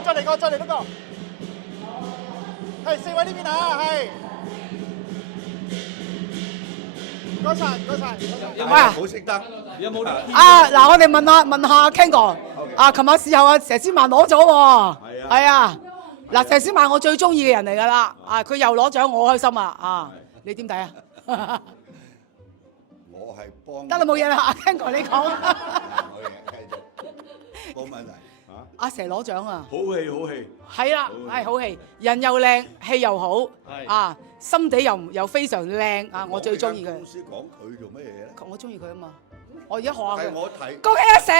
再嚟嗰個，係4位呢邊啊，係。唔該晒。有冇好識得？有冇？嗱，我哋問下 Ken 哥，琴日事後啊，佘詩曼攞咗喎，係啊，嗱，佘詩曼我最中意嘅人嚟㗎啦，佢又攞獎，我開心啊，你點睇啊？我係幫得啦，冇嘢啦，Ken 哥你講。我哋繼續，冇問題嚇。阿佘攞獎啊！好戲。係啦，係好戲，人又靚，戲又好，心地又非常靚啊！我最中意佢。公司講佢做乜嘢咧？我中意佢啊嘛！我而家學下佢。係我提，恭喜阿佘！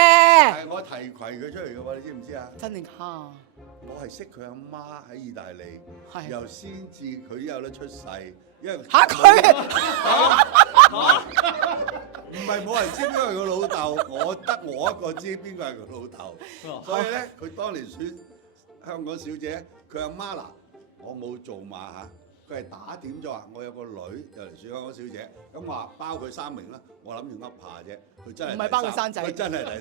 係我提攜佢出嚟嘅喎，你知唔知啊？真定假？我係識佢阿媽喺意大利，係由先至佢有得出世，因為嚇佢。唔係冇人知邊個係佢老豆，我得我一個知邊個係佢老豆，所以咧佢當年選香港小姐，佢阿媽嗱，我冇做馬嚇，佢係打點咗話我有個女又嚟選香港小姐，咁話包佢3名啦，我諗住噏下啫，佢真係唔係包佢生仔佢真係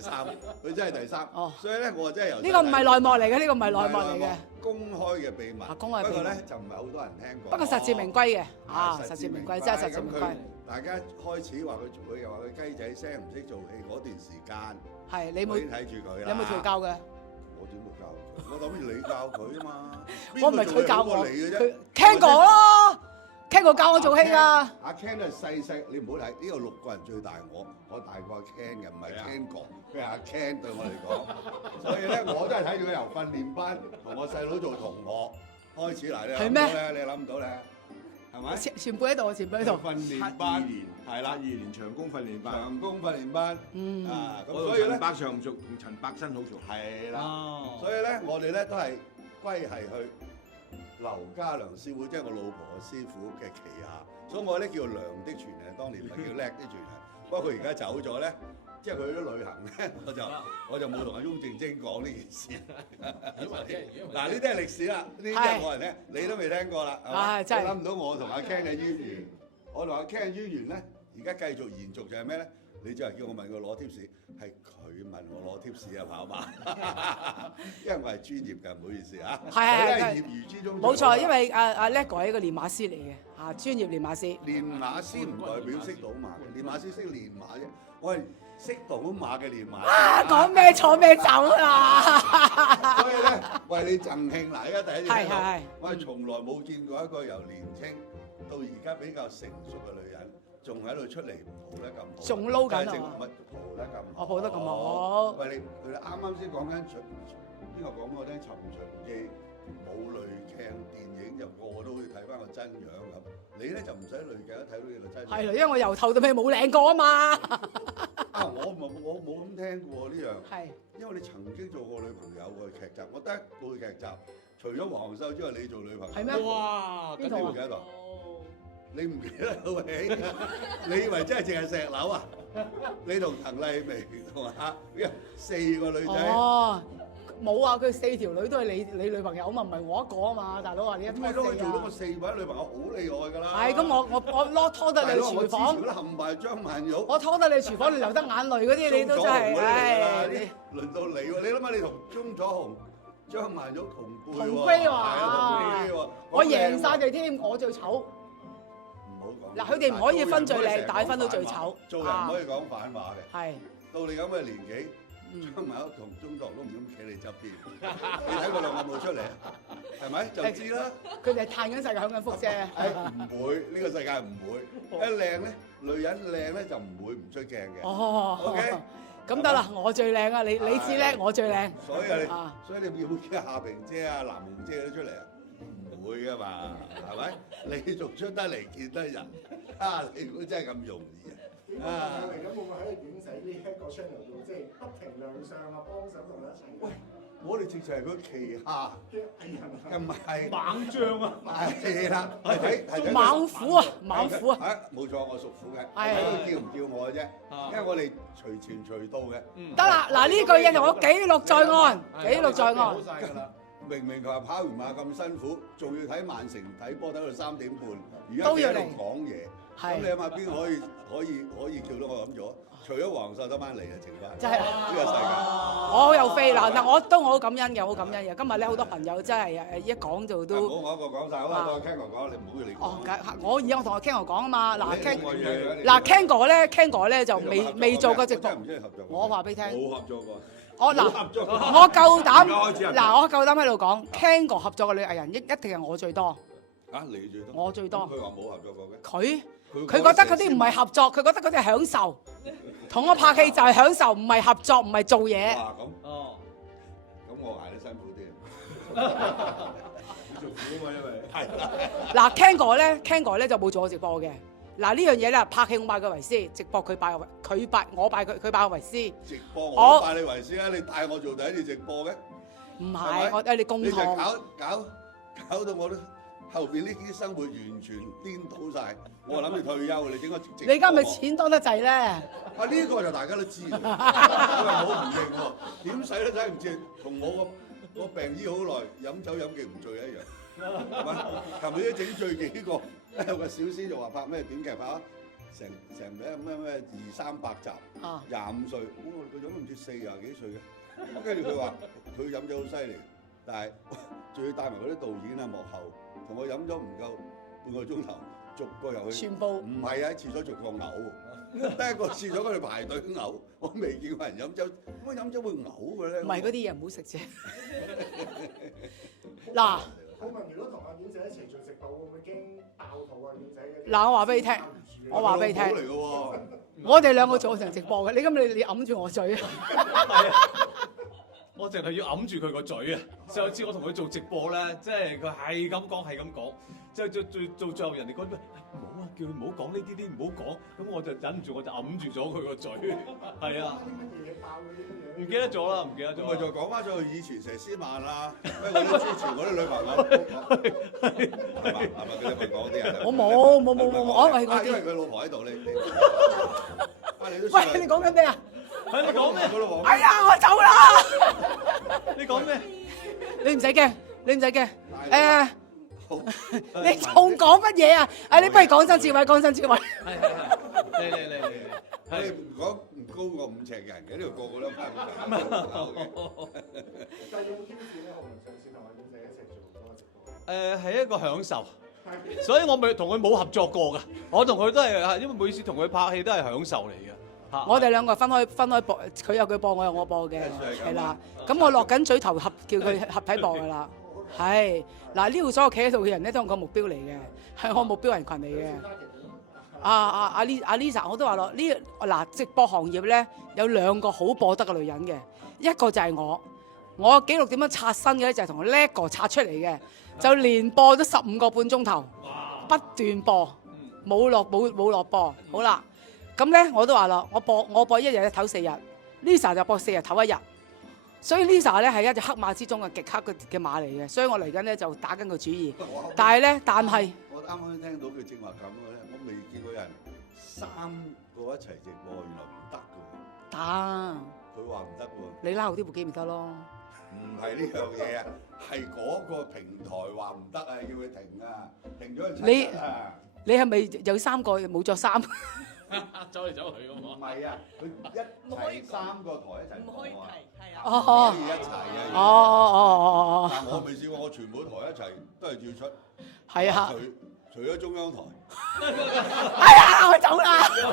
第三，哦，所以咧我真係由呢個唔係內幕嚟嘅，呢個唔係內幕嚟嘅。公開嘅秘密，公開秘密不過咧就唔係好多人聽過。不過實至名歸嘅，實至名歸，真係實至名歸。大家開始話佢做，佢又話佢雞仔聲唔識做戲嗰段時間，係你冇睇住佢啦。你有冇調教嘅？我點會教佢？我諗住你教佢啊嘛。我唔係佢教我，佢 Ken 哥咯，Ken 哥教我做戲㗎。阿 Ken 都係細，你唔好睇呢個6個人最大我大過 Ken 嘅，唔係 Ken 哥，佢係阿 Ken 對我嚟講。所以咧，我都係睇住佢由訓練班同我細佬做同學開始嚟咧。係咩？你諗唔到咧？係咪？前輩喺度，前輩喺度。訓練班係啦， 2年長工訓練班。長工訓練班。咁所以咧，陳百祥做同陳百新好做。係啦。所以咧，我哋咧都係歸係去劉家良師傅，即係我老婆師傅嘅旗下。所以我咧叫良的傳人，當年唔係叫叻的傳人。不過佢而家走咗咧，即係佢去咗旅行咧，我就冇同阿翁靜晶講呢件事。嗱，呢啲係歷史啦，呢啲係冇人聽，你都未聽過啦，係嘛？你諗唔到我同阿 Ken 嘅淵源，我同阿 Ken 嘅淵源咧，而家繼續延續就係咩咧？你就係叫我問佢攞 tips，係佢問我攞 tips 啊，跑馬，因為我係專業㗎，唔好意思嚇。係業餘之中。冇錯，因為阿叻哥係一個練馬師嚟嘅，專業練馬師。練馬師唔代表識賭馬嘅，練馬師識練馬啫。我係識賭馬嘅練馬。講咩坐咩走啊！所以咧，為你贈慶嗱，而家第一次聽到，我係從來冇見過一個由年青到而家比較成熟嘅女人，仲喺度出嚟蒲得咁好，仲撈緊啊！乜蒲得咁好？蒲得咁好。喂，佢哋啱啱先講緊邊個講我聽《尋秦記》冇濾鏡電影，就個個都好似睇翻個真樣咁。你咧就唔使濾鏡都睇到你個真樣。係啦，因為我由頭到尾冇領過啊嘛。我冇咁聽過呢樣。係。因為你曾經做過女朋友嘅劇集，我得一部劇集，除咗黃秀之外，你做女朋友。係咩？哇！邊套啊？你唔記得喂？你以為真係淨係石樓啊？你同滕麗薇同啊4個女仔。哦，冇啊！佢4條女都係你女朋友啊嘛，唔係我一個啊嘛，大佬話你一拖4啊。咁你都可以做到個4位女朋友，好厲害㗎啦。係咁，我拖得你廚房。我冚埋張曼玉。我拖得你廚房，你流得眼淚嗰啲，你都真係唉。輪到你喎，你諗下你同鐘楚紅、張曼玉同輩喎。同歸喎。我贏曬佢添，我最醜。嗱，佢哋唔可以分最靚，但係分到最醜。做人唔可以講反話嘅。係。到你咁嘅年紀，張曼玉同鐘楚紅都唔敢企你側邊。你睇佢兩個冇出嚟，係咪？就知啦。佢哋係嘆緊世界享緊福啫。唔會，呢個世界唔會。一靚咧，女人靚咧就唔會唔出鏡嘅。哦。OK。咁得啦，我最靚啊！你至叻，我最靚。所以你要唔要夏萍姐啊、藍紅姐都出嚟啊？唔會噶嘛，係咪？你仲出得嚟見得人啊？你估真係咁容易啊？咁會唔會喺影仔呢一個 channel 度，即係不停亮相啊，幫手同佢一齊？喂，我哋直情係佢旗下，唔係猛將啊！係啦，係猛虎啊！猛虎啊！冇錯，我屬虎嘅，睇佢叫唔叫我嘅啫，因為我哋隨傳隨到嘅。得啦，嗱呢句嘢同我記錄在案，記錄在案。好曬㗎啦！明明佢話跑完馬咁辛苦，仲要睇曼城睇波睇到3點半，而家喺度講嘢，咁你諗下邊個可以叫到我咁做啊？除咗黃秀得翻嚟啊，剩翻真係呢個世界。我好有飛啦！嗱，我好感恩嘅，好感恩嘅。今日咧好多朋友真係一講就都。唔好我一個講晒，好啊，當 Ken 哥講，你唔好要你講。哦，我而家我同阿 Ken 哥講啊嘛。嗱你，Ken 哥咧就未做過直播。真係唔中意合作。我話俾你聽。冇合作過。我嗱，合作過我夠膽而家開始合作嗱，我夠膽喺度講，Ken 哥合作嘅女藝人一定係我最多。啊，你最多。我最多。佢話冇合作過嘅。佢覺得嗰啲唔係合作，佢覺得嗰啲係享受。同我拍戲就係享受，唔係合作，唔係做嘢。哇，咁我捱得辛苦啲。做苦啊嘛，因為係啦。嗱，Ken 哥咧就冇做我直播嘅。嗱，呢樣嘢咧，拍戲我拜佢為師，直播佢拜我拜佢拜我為師。直播我拜你為師啊！你帶我做第一次直播嘅。唔係，我哋公你就堂。搞到我都後邊呢啲生活完全顛倒晒。我諗住退休，你點解直播？你而家咪錢多得滯咧？啊！呢個就大家都知，佢話我唔認喎，點使都使唔切，同我病醫好耐，飲酒飲極唔醉一樣，係嘛？琴日都整醉幾個，有個小師就話拍咩短劇拍啊，成咩200-300集，25歲，佢飲唔知40幾歲嘅，跟住佢話佢飲酒好犀利，但係仲要帶埋嗰啲導演啊幕後，同我飲咗唔夠半個鐘頭。逐個入去，全部唔係啊！喺廁所逐個嘔，得一個廁所嗰度排隊嘔，我未見過人飲酒，點解飲酒會嘔嘅咧？唔係嗰啲嘢唔好食啫。嗱，佢問如果同阿婉姐一齊做直播，會唔會驚爆肚啊？婉姐嗱，我話俾你聽，我話俾你聽，嚟嘅喎，我哋兩個做成直播嘅，你揞住我嘴啊！我淨係要揞住佢個嘴啊！上次我同佢做直播咧，即係佢係咁講，即係做最後人哋講咩？唔好啊，叫佢唔好講呢啲唔好講。咁我就忍唔住，我就揞住咗佢個嘴。係啊，唔記得咗啦，唔記得咗。咪就講翻咗以前佘詩曼啦，咩嗰啲之前嗰啲女朋友，係嘛？佢哋咪講啲人。我冇，我係嗰因為啲。佢老婆喺度，你喂，你講緊咩啊？你講咩？佢老婆。哎呀，我走啦！你講咩？你唔使驚，誒。你仲講乜嘢啊？你不如講真智慧，講真智慧。係，嚟。你唔講唔高過5尺嘅人嘅，呢度個個都拍唔就係用挑戰咧，我唔上次同阿婉姐一齊做嗰個直播。係一個享受，所以我咪同佢冇合作過㗎。我同佢都係，因為每次同佢拍戲都係享受嚟嘅。我哋兩個分開播，佢有佢播，我有我播嘅，係啦。咁我落緊嘴頭叫佢合體播㗎啦。係嗱，呢度所有企喺度嘅人咧，都係我目標嚟嘅，係我目標人群嚟嘅。阿 Lisa， 我都話咯，嗱直播行業咧有2個好播得嘅女人嘅，一個就係我記錄點樣刷新嘅咧，就係同 LEGO 刷出嚟嘅，就連播咗15個半鐘頭，不斷播，冇落播。好啦，咁咧我都話啦，我播1日唞4日 ，Lisa 就播4日唞1日。所以 Lisa 咧係一隻黑馬之中嘅極黑嘅馬嚟嘅，所以我嚟緊咧就打緊個主意。但係我啱啱聽到佢正話咁嘅咧，我未見過有人3個一齊直播，原來唔得嘅。打佢話唔得喎。你拉好啲部機咪得咯？唔係呢樣嘢啊，係嗰個平台話唔得啊，要佢停啊，停咗佢7日啊。你係咪有3個冇着衫？走嚟走去咁唔係啊，佢一齊3個台一齊播啊。哦，可以一齊啊！哦，但我未試過，我全部台一齊都係照出。係啊。除咗中央台。哎呀，我走啦！因為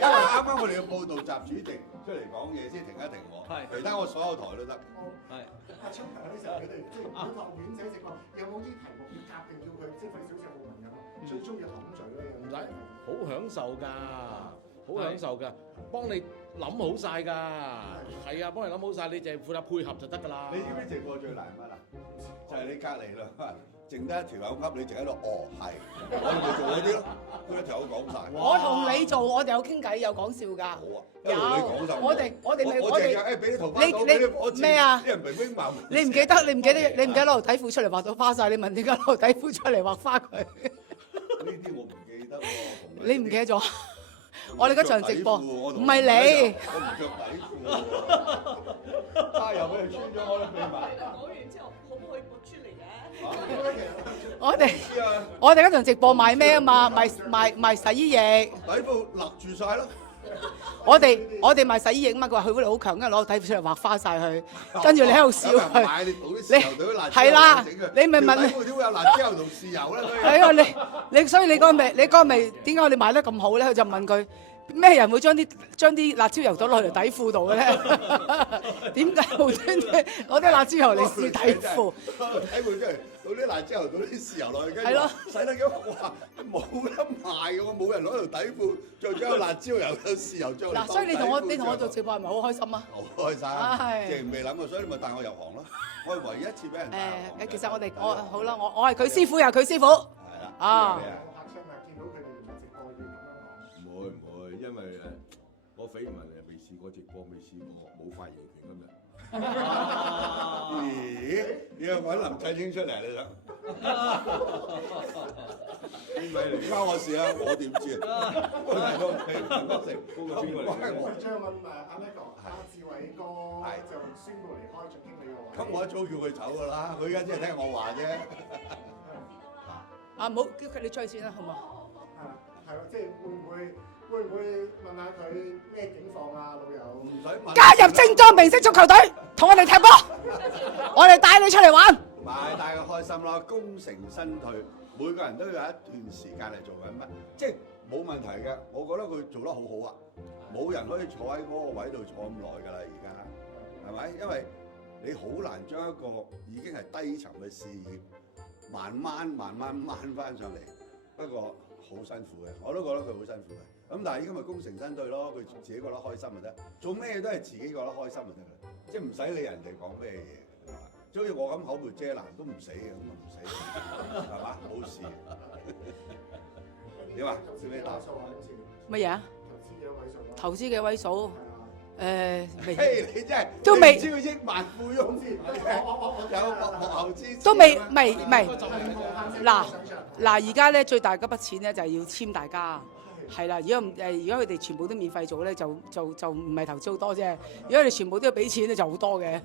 啱啱我哋嘅報道習主席出嚟講嘢先停一停我。係。其他我所有台都得。係。阿春強呢時候佢哋即係要託婉姐直播，有冇啲題目要夾定叫佢即係費小姐冇問咁？最中意氹嘴咧，唔使，好享受㗎，好享受㗎，幫你諗好晒㗎，係啊，幫你諗好晒，你淨係負責配合就得㗎啦。你知唔知直播最難乜啊？就係你隔離啦，剩得一條口噏，你淨喺度係，我哋咪做嗰啲咯，佢一條口講晒。我同你做，我哋有傾偈，有講笑㗎。好啊，一路你講晒。我哋咪誒俾啲桃花島，你咩啊？啲人明明白。你唔記得攞條底褲出嚟畫到花晒？你問點解攞條底褲出嚟畫花佢？呢啲我唔記得喎。你唔記得咗？我哋嗰場直播唔係你。我唔着底褲。加油俾佢穿咗我啦，秘密。講完之後，可唔可以播出嚟嘅？我哋嗰場直播賣咩啊嘛？賣洗衣液。底褲勒住晒咯。我哋賣洗衣液嘛，佢話佢嗰度好強，跟住攞個底褲出嚟畫花晒佢，跟住你喺度笑佢。買你倒啲豉油，倒啲辣椒係啦整嘅，你咪問條底褲點會有辣椒同豉油咧？係啊，所以你嗰個咪點解我哋賣得咁好咧？佢就問佢咩人會將啲辣椒油倒落條底褲度嘅咧？點解無端端攞啲辣椒油嚟試底褲？底褲出嚟，倒啲辣椒油，倒啲豉油落去，跟係咯住洗得幾好哇！冇得賣嘅喎，冇人攞條底褲着咗有辣椒油、有豉油着。嗱，所以你同我做直播係咪好開心啊？好開心，係即係未諗過，所以你咪帶我入行咯。我係唯一一次俾人帶入行。其實我好啦，我係佢師傅又係佢師傅。係啦。啊。有客親啊，見到佢哋唔直播要咁樣講。唔會，因為我緋聞未試過直播，未試過冇發言權今日。咦？你又揾林世英出嚟你想？邊位嚟？唔關我事啊，我點知啊？我係個陳國成，嗰個邊個嚟嘅？我張問阿 Nico，阿志偉哥就宣布離開總經理個位。咁我一早叫佢走㗎啦，佢而家只係聽我話啫。啊，唔好叫佢哋出去先啦，好唔好？係咯，即係會唔會問下佢咩境況啊，老友？唔使問。加入精裝明星足球隊，同我哋踢波，我哋帶你出嚟玩。買大家開心啦，功成身退，每個人都有一段時間嚟做緊乜，即係冇問題嘅。我覺得佢做得好好啊，冇人可以坐喺嗰個位度坐咁耐㗎啦，而家係咪？因為你好難將一個已經係低沉嘅事業，慢慢掹翻上嚟。不過好辛苦嘅，我都覺得佢好辛苦嘅。咁但係今日功成身退咯，佢自己覺得開心就得，做咩嘢都係自己覺得開心就得啦，即係唔使理人哋講咩嘢。所以我咁口沫遮攔都唔死嘅，咁啊唔死，係嘛？冇事。點啊？做咩答？乜嘢啊？投資嘅位數，未。嘿，你真係都未超億萬富翁先，有幕後資資。都未。嗱，而家咧最大嗰筆錢咧就係要簽大家。係啦，如果佢哋全部都免費做咧，就唔係投資好多啫。如果佢哋全部都要俾錢咧，就好多嘅。